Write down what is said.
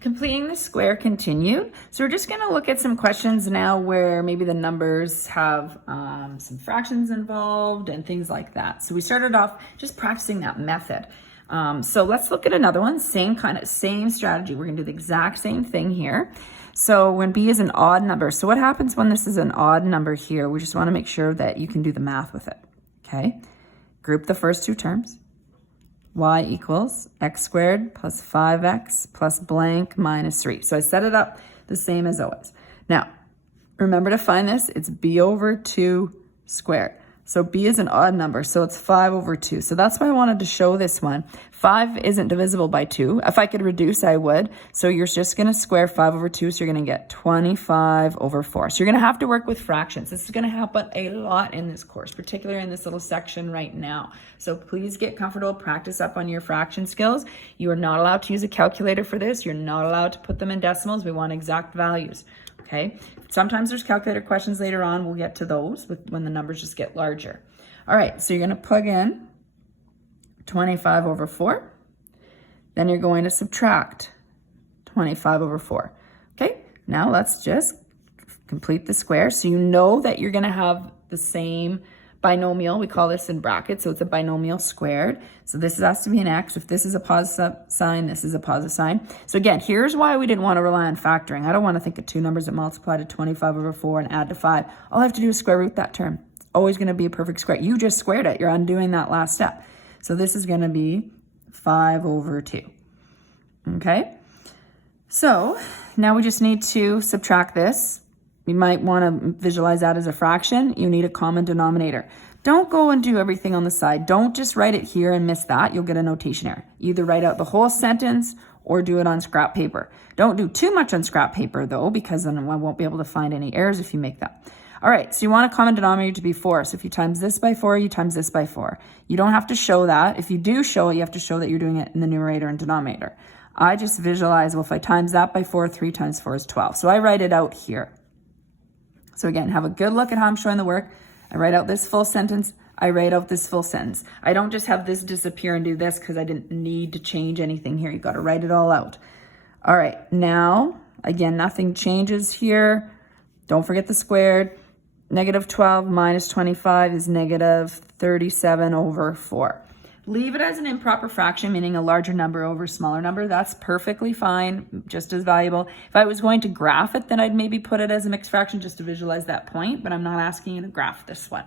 Completing the square continued. So we're just going to look at some questions now where maybe the numbers have some fractions involved and things like that. So we started off just practicing that method. So let's look at another one. Same strategy. We're going to do the exact same thing here. So when b is an odd number, so what happens when this is an odd number here? We just want to make sure that you can do the math with it. Okay. Group the first two terms. Y equals x squared plus 5x plus blank minus 3. So I set it up the same as always. Now, remember to find this. It's b over 2 squared. So b is an odd number, so it's 5 over 2. So that's why I wanted to show this one. 5 isn't divisible by 2. If I could reduce, I would. So you're just going to square 5 over 2, so you're going to get 25 over 4. So you're going to have to work with fractions. This is going to happen a lot in this course, particularly in this little section right now. So please get comfortable, practice up on your fraction skills. You are not allowed to use a calculator for this. You're not allowed to put them in decimals. We want exact values. Okay. Sometimes there's calculator questions later on. We'll get to those when the numbers just get larger. All right, so you're going to plug in 25 over 4. Then you're going to subtract 25 over 4. Okay, now let's just complete the square. So you know that you're going to have the same binomial. We call this in brackets, so it's a binomial squared. So this has to be an x. If this is a positive sign, this is a positive sign. So again, here's why we didn't want to rely on factoring. I don't want to think of two numbers that multiply to 25 over 4 and add to 5. All I have to do is square root that term. It's always going to be a perfect square. You just squared it. You're undoing that last step. So this is going to be 5 over 2. Okay? So now we just need to subtract this. You might want to visualize that as a fraction. You need a common denominator. Don't go and do everything on the side. Don't just write it here and miss that. You'll get a notation error. Either write out the whole sentence or do it on scrap paper. Don't do too much on scrap paper though, because then I won't be able to find any errors if you make that. All right, so you want a common denominator to be 4. So if you times this by 4, you times this by 4. You don't have to show that. If you do show it, you have to show that you're doing it in the numerator and denominator. I just visualize, well, if I times that by 4, 3 times 4 is 12. So I write it out here. So again, have a good look at how I'm showing the work. I write out this full sentence. I write out this full sentence. I don't just have this disappear and do this because I didn't need to change anything here. You've got to write it all out. All right, now, again, nothing changes here. Don't forget the squared. Negative 12 minus 25 is negative 37 over 4. Leave it as an improper fraction, meaning a larger number over a smaller number. That's perfectly fine, just as valuable. If I was going to graph it, then I'd maybe put it as a mixed fraction just to visualize that point, but I'm not asking you to graph this one.